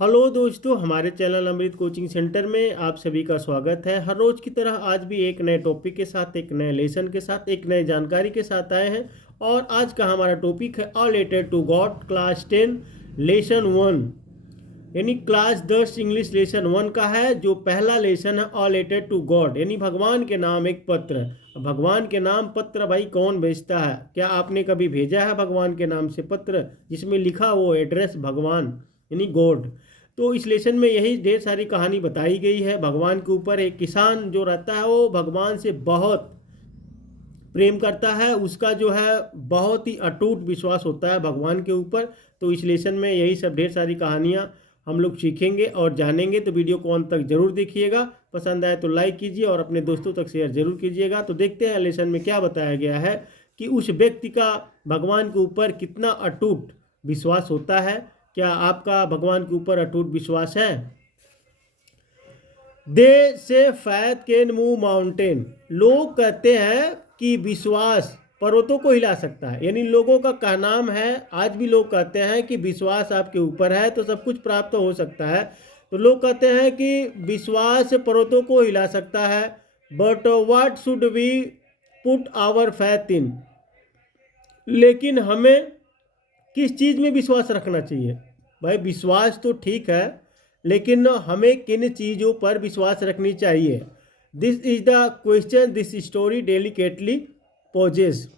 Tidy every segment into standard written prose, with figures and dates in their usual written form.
Hello दोस्तों, हमारे channel अमृत coaching centre में आप सभी का स्वागत है। हर रोज की तरह आज भी एक नए टॉपिक के साथ, एक नए लेसन के साथ, एक नई जानकारी के साथ आए हैं। और आज का हमारा टॉपिक है all related to God, class 10 lesson 1, यानी क्लास 10 इंग्लिश लेसन 1 का है। जो पहला लेसन है ऑल रिलेटेड टू गॉड, यानी भगवान के नाम एक पत्र। भगवान के नाम पत्र भाई कौन भेजता है? क्या आपने कभी भेजा है भगवान के नाम से पत्र जिसमें लिखा हो एड्रेस भगवान यानी गॉड? तो इस लेसन में यही ढेर सारी कहानी बताई गई है भगवान के ऊपर। एक किसान जो रहता है वो भगवान से बहुत प्रेम करता है, उसका जो है बहुत ही अटूट विश्वास होता है भगवान के ऊपर। तो इस लेसन में यही सब ढेर सारी कहानियाँ हम लोग सीखेंगे और जानेंगे। तो वीडियो को अंत तक जरूर देखिएगा। पसंद आए तो लाइक कीजिए और अपने दोस्तों तक शेयर जरूर कीजिएगा। तो देखते हैं लेसन में क्या बताया गया है कि उस व्यक्ति का भगवान के ऊपर कितना अटूट विश्वास होता है। क्या आपका भगवान के ऊपर अटूट विश्वास है? दे से फैथ कैन मूव माउंटेन। लोग कहते हैं कि विश्वास पर्वतों को हिला सकता है, यानी लोगों का कहनाम है। आज भी लोग कहते हैं कि विश्वास आपके ऊपर है तो सब कुछ प्राप्त हो सकता है। तो लोग कहते हैं कि विश्वास पर्वतों को हिला सकता है। But what should we put our faith in? लेकिन हमें किस चीज़ में विश्वास रखना चाहिए? भाई विश्वास तो ठीक है, लेकिन हमें किन चीज़ों पर विश्वास रखनी चाहिए? This is the question this story delicately poses.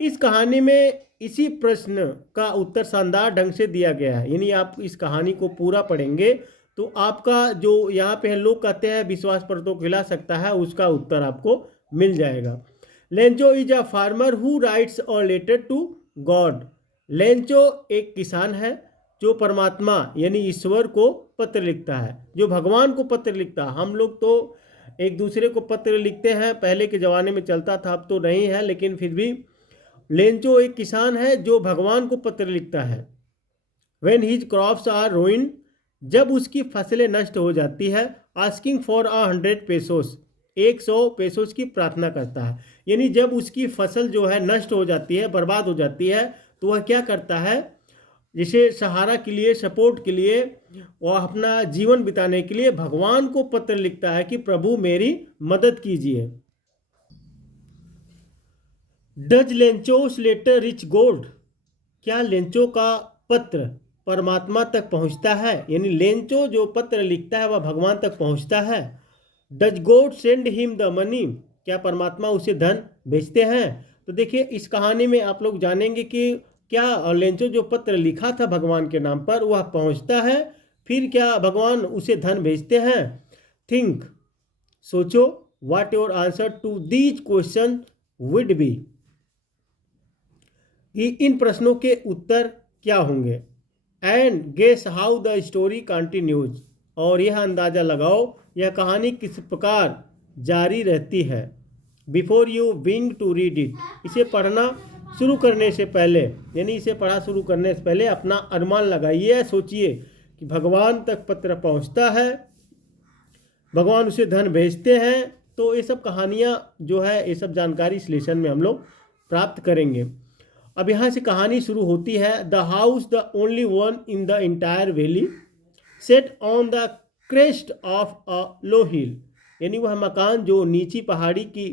इस कहानी में इसी प्रश्न का उत्तर शानदार ढंग से दिया गया है। यानी आप इस कहानी को पूरा पढ़ेंगे तो आपका जो यहाँ पे लोग कहते हैं विश्वास पर तो खिला सकता है, उसका उत्तर आपको मिल जाएगा। Lencho is a farmer who writes a letter to God. Lencho एक किसान है जो परमात्मा यानी ईश्वर को पत्र लिखता है, जो भगवान को पत्र लिखता है। हम लोग तो एक दूसरे को पत्र लिखते हैं, पहले के ज़माने में चलता था, अब तो नहीं है, लेकिन फिर भी लेंचो एक किसान है जो भगवान को पत्र लिखता है। When his crops are ruined, जब उसकी फसलें नष्ट हो जाती है, आस्किंग फॉर 100 पेसोस, 100 पेसोस की प्रार्थना करता है। यानी जब उसकी फसल जो है नष्ट हो जाती है, बर्बाद हो जाती है, तो वह क्या करता है? जिसे सहारा के लिए, सपोर्ट के लिए, वह अपना जीवन बिताने के लिए भगवान को पत्र लिखता है कि प्रभु मेरी मदद कीजिए। Does Lencho's letter reach God? क्या लेंचो का पत्र परमात्मा तक पहुंचता है? यानी लेंचो जो पत्र लिखता है वह भगवान तक पहुंचता है। Does God send him the money? क्या परमात्मा उसे धन भेजते हैं? तो देखिए इस कहानी में आप लोग जानेंगे कि क्या लेंचो जो पत्र लिखा था भगवान के नाम पर वह पहुंचता है, फिर क्या भगवान उसे धन भेजते हैं? थिंक, सोचो, what your answer to these question would be, कि इन प्रश्नों के उत्तर क्या होंगे। And guess how the story continues, और यह अंदाज़ा लगाओ यह कहानी किस प्रकार जारी रहती है। बिफोर यू बिंग टू रीड इट, इसे पढ़ना शुरू करने से पहले, यानी इसे पढ़ा शुरू करने से पहले अपना अनुमान लगाइए, सोचिए कि भगवान तक पत्र पहुंचता है, भगवान उसे धन भेजते हैं। तो ये सब कहानियाँ जो है, ये सब जानकारी इस लेसन में हम लोग प्राप्त करेंगे। अब यहाँ से कहानी शुरू होती है। The house the only one in the entire valley sat on the crest of a low hill, यानी वह मकान जो नीची पहाड़ी की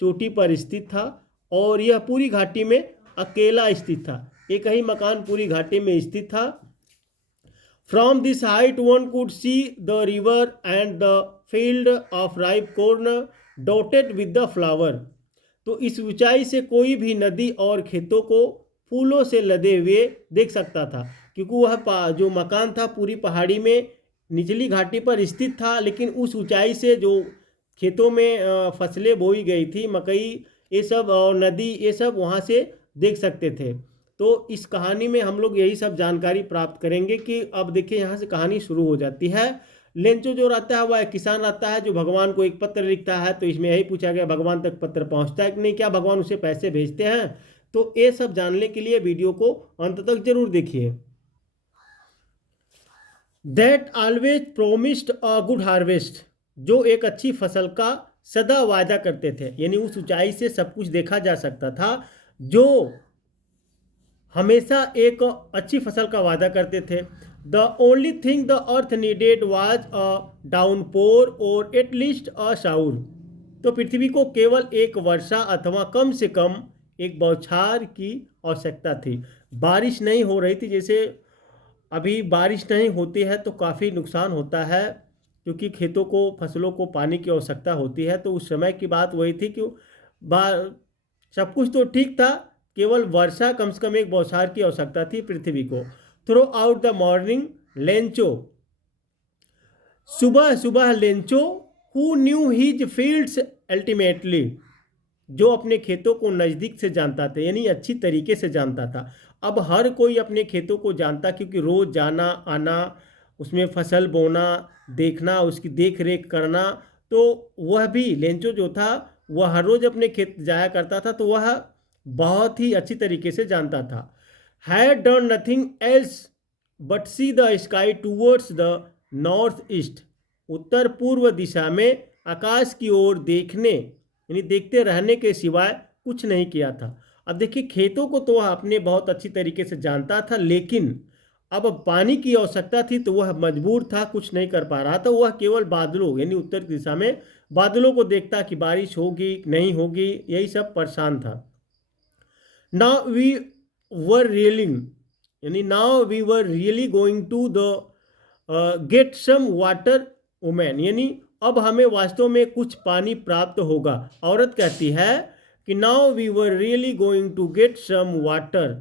चोटी पर स्थित था और यह पूरी घाटी में अकेला स्थित था। एक ही मकान पूरी घाटी में स्थित था। From this height one could see the river and the field of ripe corn dotted with the flower. तो इस ऊंचाई से कोई भी नदी और खेतों को फूलों से लदे हुए देख सकता था, क्योंकि वह जो मकान था पूरी पहाड़ी में निचली घाटी पर स्थित था, लेकिन उस ऊंचाई से जो खेतों में फसलें बोई गई थी, मकई ये सब और नदी ये सब वहाँ से देख सकते थे। तो इस कहानी में हम लोग यही सब जानकारी प्राप्त करेंगे कि अब देखिए यहाँ से कहानी शुरू हो जाती है। लेंचो जो रहता है वह एक किसान रहता है जो भगवान को एक पत्र लिखता है। तो इसमें यही पूछा गया भगवान तक पत्र पहुंचता है कि नहीं, क्या भगवान उसे पैसे भेजते हैं? तो ये सब जानने के लिए वीडियो को अंत तक जरूर देखिए। That always promised a good harvest, जो एक अच्छी फसल का सदा वादा करते थे, यानी उस ऊंचाई से सब कुछ देखा जा सकता था। जो हमेशा एक अच्छी फसल का वादा करते थे। The only thing the earth needed was a downpour और एटलीस्ट अ शाउर। तो पृथ्वी को केवल एक वर्षा अथवा कम से कम एक बौछार की आवश्यकता थी। बारिश नहीं हो रही थी, जैसे अभी बारिश नहीं होती है तो काफ़ी नुकसान होता है, क्योंकि खेतों को फसलों को पानी की आवश्यकता होती है। तो उस समय की बात वही थी कि बा सब कुछ तो ठीक था, केवल वर्षा कम से कम एक बौछार की आवश्यकता थी पृथ्वी को। Throughout the morning Lencho, सुबह सुबह लेंचो who knew his fields ultimately, जो अपने खेतों को नज़दीक से जानता था, यानी अच्छी तरीके से जानता था। अब हर कोई अपने खेतों को जानता, क्योंकि रोज़ जाना आना, उसमें फसल बोना, देखना, उसकी देख रेख करना, तो वह भी लेंचो जो था वह हर रोज़ अपने खेत जाया करता था, तो वह बहुत ही अच्छी तरीके से जानता था। Had done nothing else but see the sky towards the north east, उत्तर पूर्व दिशा में आकाश की ओर देखने यानी देखते रहने के सिवाय कुछ नहीं किया था। अब देखिए, खेतों को तो वह अपने बहुत अच्छी तरीके से जानता था, लेकिन अब पानी की आवश्यकता थी तो वह मजबूर था, कुछ नहीं कर पा रहा था। वह केवल बादलों यानी उत्तर दिशा में बादलों को देखता कि बारिश होगी नहीं होगी, यही सब परेशान था। नाउ वी वर रियलिंग यानी now we were really going to the get some water women, यानी अब हमें वास्तव में कुछ पानी प्राप्त होगा। औरत कहती है कि now we were really going to get some water,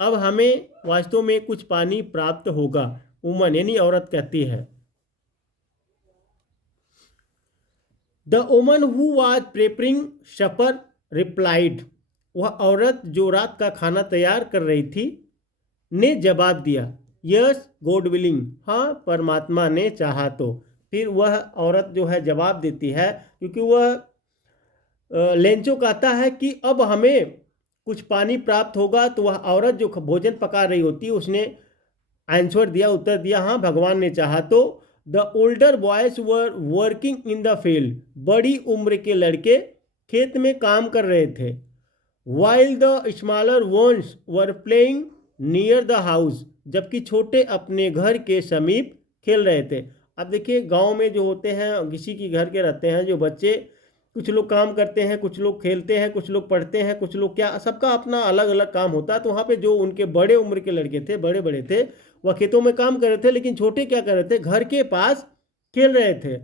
अब हमें वास्तव में कुछ पानी प्राप्त होगा। वुमन यानी औरत कहती है। The woman who was preparing supper replied, वह औरत जो रात का खाना तैयार कर रही थी ने जवाब दिया, यस गॉड विलिंग, हाँ परमात्मा ने चाहा तो। फिर वह औरत जो है जवाब देती है, क्योंकि वह लेंचो कहता है कि अब हमें कुछ पानी प्राप्त होगा, तो वह औरत जो भोजन पका रही होती है उसने आंसर दिया, उत्तर दिया, हाँ भगवान ने चाहा तो। The older boys were working in the field, बड़ी उम्र के लड़के खेत में काम कर रहे थे। While the smaller ones were playing near the house, जबकि छोटे अपने घर के समीप खेल रहे थे। अब देखिए, गांव में जो होते हैं किसी के घर के रहते हैं जो बच्चे, कुछ लोग काम करते हैं, कुछ लोग खेलते हैं, कुछ लोग पढ़ते हैं, कुछ लोग क्या, सबका अपना अलग अलग काम होता है। तो वहाँ पे जो उनके बड़े उम्र के लड़के थे, बड़े बड़े थे, वह खेतों में काम कर रहे थे, लेकिन छोटे क्या कर रहे थे, घर के पास खेल रहे थे।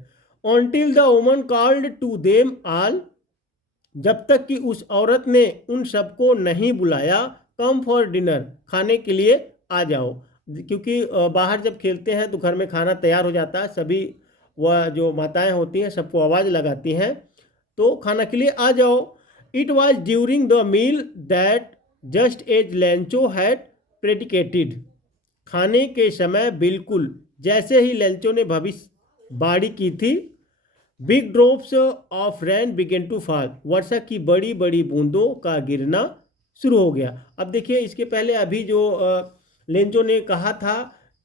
Until the woman called to them all, जब तक कि उस औरत ने उन सबको नहीं बुलाया, कम फॉर डिनर, खाने के लिए आ जाओ। क्योंकि बाहर जब खेलते हैं तो घर में खाना तैयार हो जाता है, सभी वह जो माताएं होती हैं सबको आवाज़ लगाती हैं, तो खाना के लिए आ जाओ। It was during the meal that just as Lencho had predicated, खाने के समय बिल्कुल जैसे ही लेंचो ने भविष्यवाणी की थी, big drops of rain began to fall, वर्षा की बड़ी बड़ी बूंदों का गिरना शुरू हो गया। अब देखिए, इसके पहले अभी जो लेंचो ने कहा था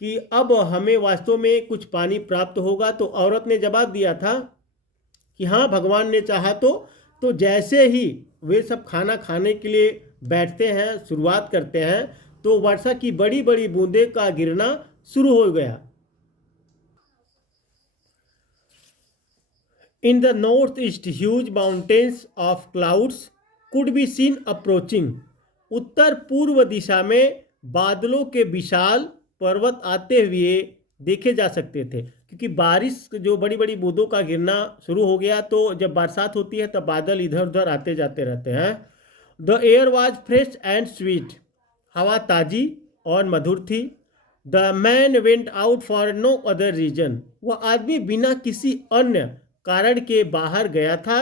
कि अब हमें वास्तव में कुछ पानी प्राप्त होगा, तो औरत ने जवाब दिया था कि हाँ भगवान ने चाहा तो जैसे ही वे सब खाना खाने के लिए बैठते हैं, शुरुआत करते हैं, तो वर्षा की बड़ी बड़ी बूंदें का गिरना शुरू हो गया। In the north east huge mountains of clouds could be seen approaching, उत्तर पूर्व दिशा में बादलों के विशाल पर्वत आते हुए देखे जा सकते थे। क्योंकि बारिश जो बड़ी बड़ी बूंदों का गिरना शुरू हो गया, तो जब बरसात होती है तब बादल इधर उधर आते जाते रहते हैं। The air was fresh and sweet, हवा ताजी और मधुर थी। The man went out for no other reason, वह आदमी बिना किसी अन्य कारण के बाहर गया था,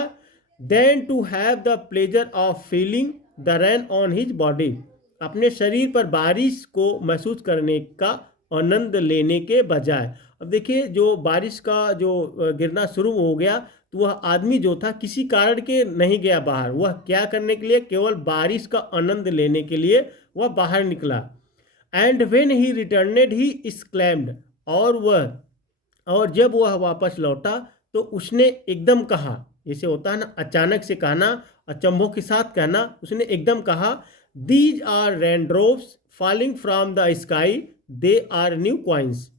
than to have the pleasure of feeling the rain on his body, अपने शरीर पर बारिश को महसूस करने का आनंद लेने के बजाय। अब देखिए, जो बारिश का जो गिरना शुरू हो गया, तो वह आदमी जो था किसी कारण के नहीं गया बाहर, वह क्या करने के लिए, केवल बारिश का आनंद लेने के लिए वह बाहर निकला। And when he returned he exclaimed, और जब वह वापस लौटा तो उसने एकदम कहा, जैसे होता है ना अचानक से कहना, अचंभों के साथ कहना, उसने एकदम कहा, these are rain drops falling from the sky, they are new coins.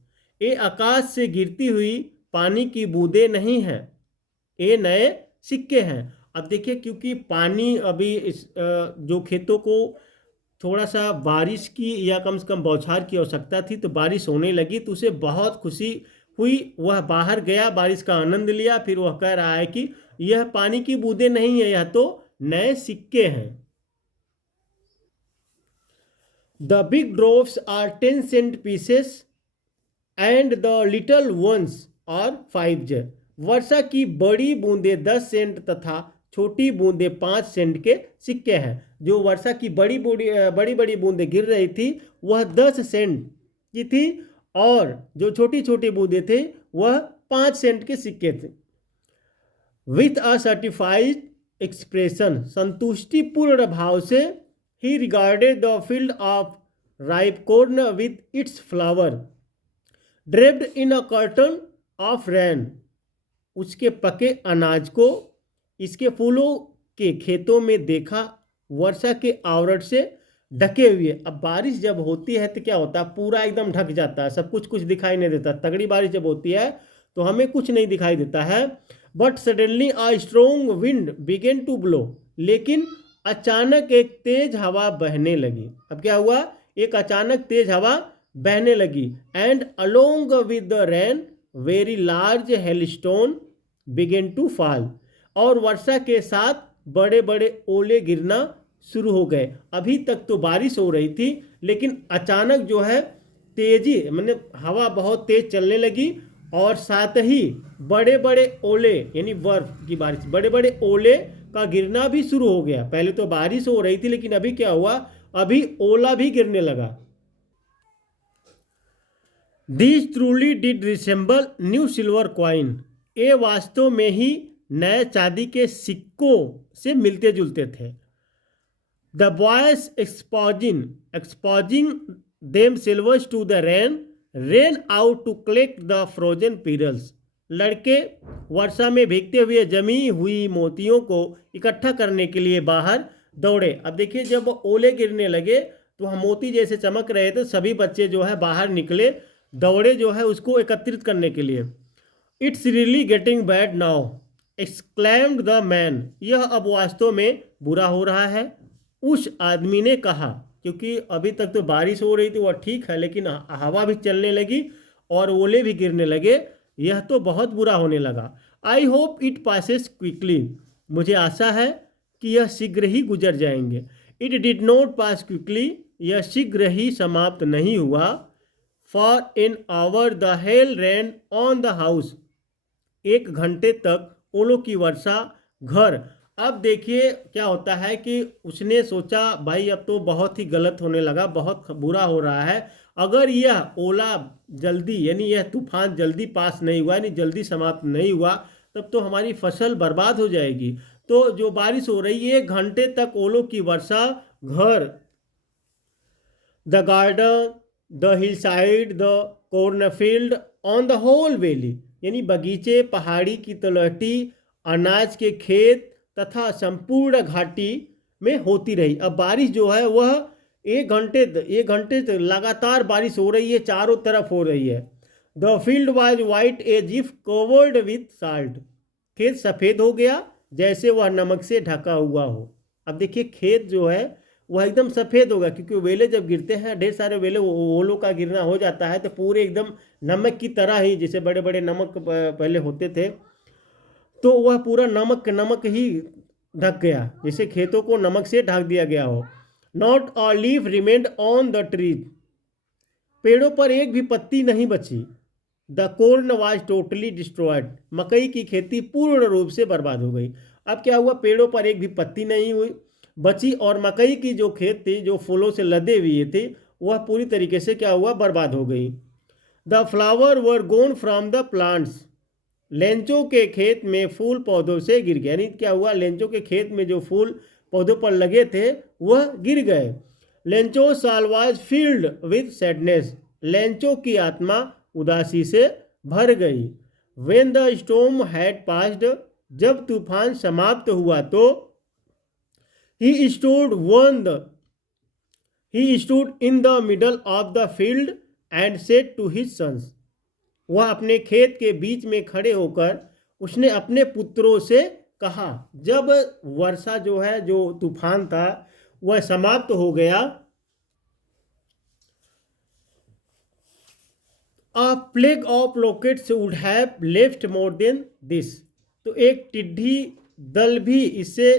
ये आकाश से गिरती हुई पानी की बूंदें नहीं हैं, ये नए सिक्के हैं। अब देखिए, क्योंकि पानी अभी जो खेतों को थोड़ा सा बारिश की या कम से कम बौछार की आवश्यकता थी, तो बारिश होने लगी तो उसे बहुत खुशी हुई। वह बाहर गया, बारिश का आनंद लिया, फिर वह कह रहा है कि यह पानी की बूंदें नहीं है, यह तो नए सिक्के हैं। The big drops are 10 cent pieces and the little ones are 5 ज। वर्षा की बड़ी बूंदें 10 सेंट तथा छोटी बूंदें 5 सेंट के सिक्के हैं। जो वर्षा की बड़ी बड़ी बूंदें गिर रही थी वह 10 सेंट की थी, और जो छोटी छोटी बूंदें थे वह 5 सेंट के सिक्के थे। विथ अ सर्टिफाइड एक्सप्रेशन, संतुष्टिपूर्ण भाव से, ही regarded the field of ripe corn with its flower draped in a curtain of rain. उसके पके अनाज को इसके फूलों के खेतों में देखा, वर्षा के आवरण से ढके हुए। अब बारिश जब होती है तो क्या होता है, पूरा एकदम ढक जाता है, सब कुछ दिखाई नहीं देता। तगड़ी बारिश जब होती है तो हमें कुछ नहीं दिखाई देता है। But suddenly a strong wind began to blow, लेकिन अचानक एक तेज हवा बहने लगी। अब क्या हुआ, एक अचानक तेज हवा बहने लगी। And along with the rain very large hailstone began to fall, और वर्षा के साथ बड़े बड़े ओले गिरना शुरू हो गए। अभी तक तो बारिश हो रही थी, लेकिन अचानक जो है तेजी, मतलब हवा बहुत तेज चलने लगी, और साथ ही बड़े बड़े ओले, यानी बर्फ की बारिश, बड़े बड़े ओले का गिरना भी शुरू हो गया। पहले तो बारिश हो रही थी, लेकिन अभी क्या हुआ, अभी ओला भी गिरने लगा। These truly did resemble new silver coin. ये वास्तव में ही नए चांदी के सिक्कों से मिलते जुलते थे। The boys exposing themselves to the rain ran out to collect the frozen pearls. लड़के वर्षा में भीगते हुए जमी हुई मोतियों को इकट्ठा करने के लिए बाहर दौड़े। अब देखिए, जब ओले गिरने लगे तो हम मोती जैसे चमक रहे थे, सभी बच्चे जो है बाहर निकले, दौड़े जो है उसको एकत्रित करने के लिए। It's really getting bad now exclaimed the man. यह अब वास्तव में बुरा हो रहा है, उस आदमी ने कहा। क्योंकि अभी तक तो बारिश हो रही थी, वह ठीक है, लेकिन हवा भी चलने लगी और ओले भी गिरने लगे, यह तो बहुत बुरा होने लगा। I hope it passes quickly. मुझे आशा है कि यह शीघ्र ही गुजर जाएंगे। It did not pass quickly. यह शीघ्र ही समाप्त नहीं हुआ। For an hour the hell rain on the house. 1 घंटे तक ओलों की वर्षा घर। अब देखिए क्या होता है कि उसने सोचा, भाई अब तो बहुत ही गलत होने लगा, बहुत बुरा हो रहा है। अगर यह ओला जल्दी, यानी यह तूफान जल्दी पास नहीं हुआ, यानी जल्दी समाप्त नहीं हुआ, तब तो हमारी फसल बर्बाद हो जाएगी। तो जो बारिश हो रही है, 1 घंटे तक ओलों की वर्षा घर, the garden, the hill side, the cornfield, on the whole valley, यानी बगीचे, पहाड़ी की तलहटी, अनाज के खेत तथा संपूर्ण घाटी में होती रही। अब बारिश जो है वह 1 घंटे तक लगातार बारिश हो रही है, चारों तरफ हो रही है। The field was white as if covered with salt. खेत सफ़ेद हो गया जैसे वह नमक से ढका हुआ हो। अब देखिए, खेत जो है वह एकदम सफ़ेद होगा, क्योंकि वेले जब गिरते हैं, ढेर सारे वेले ओलों का गिरना हो जाता है, तो पूरे एकदम नमक की तरह ही, जैसे बड़े बड़े नमक पहले होते थे, तो वह पूरा नमक ही ढक गया, जैसे खेतों को नमक से ढक दिया गया हो। Not a leaf remained on the tree. पेड़ों पर एक भी पत्ती नहीं बची। The corn was totally destroyed. मकई की खेती पूर्ण रूप से बर्बाद हो गई। अब क्या हुआ, पेड़ों पर एक भी पत्ती नहीं हुई बची, और मकई की जो खेत थी, जो फूलों से लदे हुए थे, वह पूरी तरीके से क्या हुआ, बर्बाद हो गई। The flowers were gone from the plants. Lencho के खेत में फूल पौधों से गिर गए, यानी क्या हुआ, लेंचों के खेत में जो फूल पौधों पर लगे थे वह गिर गए। Lencho soul was filled with sadness. Lencho की आत्मा उदासी से भर गई। When the storm had passed. जब तूफान समाप्त हुआ तो he stored one he stood in the middle of the field and said to his sons. वह अपने खेत के बीच में खड़े होकर उसने अपने पुत्रों से कहा। जब वर्षा जो है, जो तूफान था, वह समाप्त हो गया, अ plague of lockets would have left more than this. तो एक टिड्डी दल भी इससे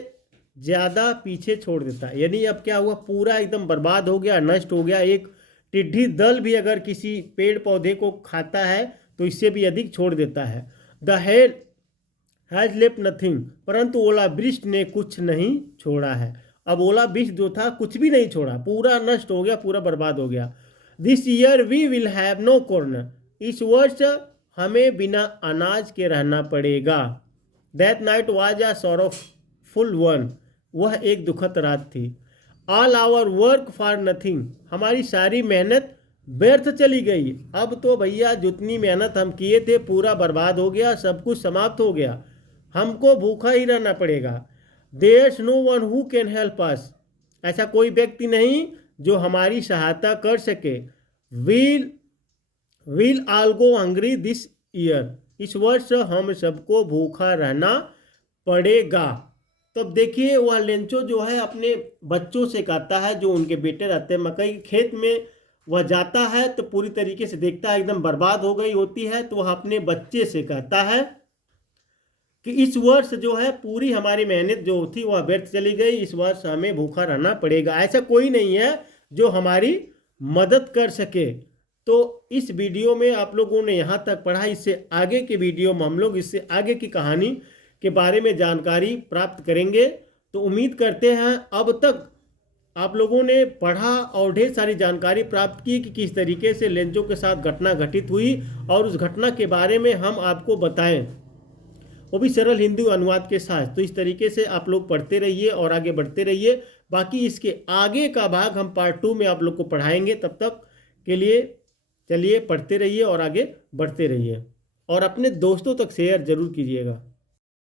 ज़्यादा पीछे छोड़ देता है। यानी अब क्या हुआ, पूरा एकदम बर्बाद हो गया, नष्ट हो गया। एक टिड्डी दल भी अगर किसी पेड़ पौधे को खाता है तो इससे भी अधिक छोड़ देता है। The hell has left nothing, परंतु ओलावृष्टि ने कुछ नहीं छोड़ा है। अब ओलावृष्टि जो था कुछ भी नहीं छोड़ा, पूरा नष्ट हो गया, पूरा बर्बाद हो गया। This year we will have no corn, इस वर्ष हमें बिना अनाज के रहना पड़ेगा। That night was a sorrowful one, वह एक दुखद रात थी। All our work for nothing, हमारी सारी मेहनत व्यर्थ चली गई। अब तो भैया जितनी मेहनत हम किए थे पूरा बर्बाद हो गया, सब कुछ समाप्त हो गया, हमको भूखा ही रहना पड़ेगा। There's no one who can help us, ऐसा कोई व्यक्ति नहीं जो हमारी सहायता कर सके। We'll will all go hungry this year, इस वर्ष हम सबको भूखा रहना पड़ेगा। तो अब देखिए वह लेंचो जो है अपने बच्चों से कहता है, जो उनके बेटे रहते हैं मकई के खेत में, वह जाता है तो पूरी तरीके से देखता है एकदम बर्बाद हो गई होती है, तो वह अपने बच्चे से कहता है कि इस वर्ष जो है पूरी हमारी मेहनत जो थी वह व्यर्थ चली गई, इस वर्ष हमें भूखा रहना पड़ेगा। ऐसा कोई नहीं है जो हमारी मदद कर सके। तो इस वीडियो में आप लोगों ने यहाँ तक पढ़ा, इससे आगे के वीडियो में हम लोग इससे आगे की कहानी के बारे में जानकारी प्राप्त करेंगे। तो उम्मीद करते हैं अब तक आप लोगों ने पढ़ा और ढेर सारी जानकारी प्राप्त की कि किस तरीके से लेंचो के साथ घटना घटित हुई, और उस घटना के बारे में हम आपको बताएं, वो भी सरल हिंदी अनुवाद के साथ। तो इस तरीके से आप लोग पढ़ते रहिए और आगे बढ़ते रहिए। बाकी इसके आगे का भाग हम पार्ट 2 में आप लोग को पढ़ाएंगे। तब तक के लिए चलिए पढ़ते रहिए और आगे बढ़ते रहिए, और अपने दोस्तों तक शेयर जरूर कीजिएगा।